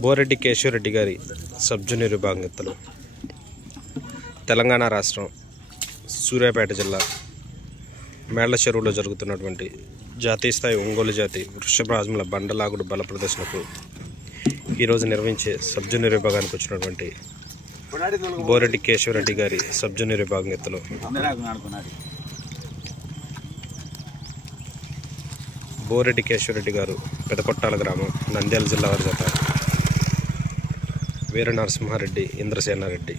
బోరెడ్డి కేశవరెడ్డి గారి sub junior విభాగం ఎత్తులు తెలంగాణ రాష్ట్రం సూర్యాపేట జిల్లా మేళ్ల చెరువులో జరుగుతున్నటువంటి జాతీయ స్థాయి ఒంగోలు జాతి వృషభరాజముల బండలాగుడు బల ప్రదర్శనకు ఈరోజు నిర్వహించే సబ్ జూనియర్ విభాగానికి వచ్చినటువంటి బోరెడ్డి కేశవరెడ్డి గారి సబ్ జూనియర్ విభాగం ఎత్తులు బోరెడ్డి కేశవరెడ్డి గారు పెదకొట్టాల గ్రామం నంద్యాల జిల్లా వారి జత వీర నరసింహారెడ్డి ఇంద్రసేనారెడ్డి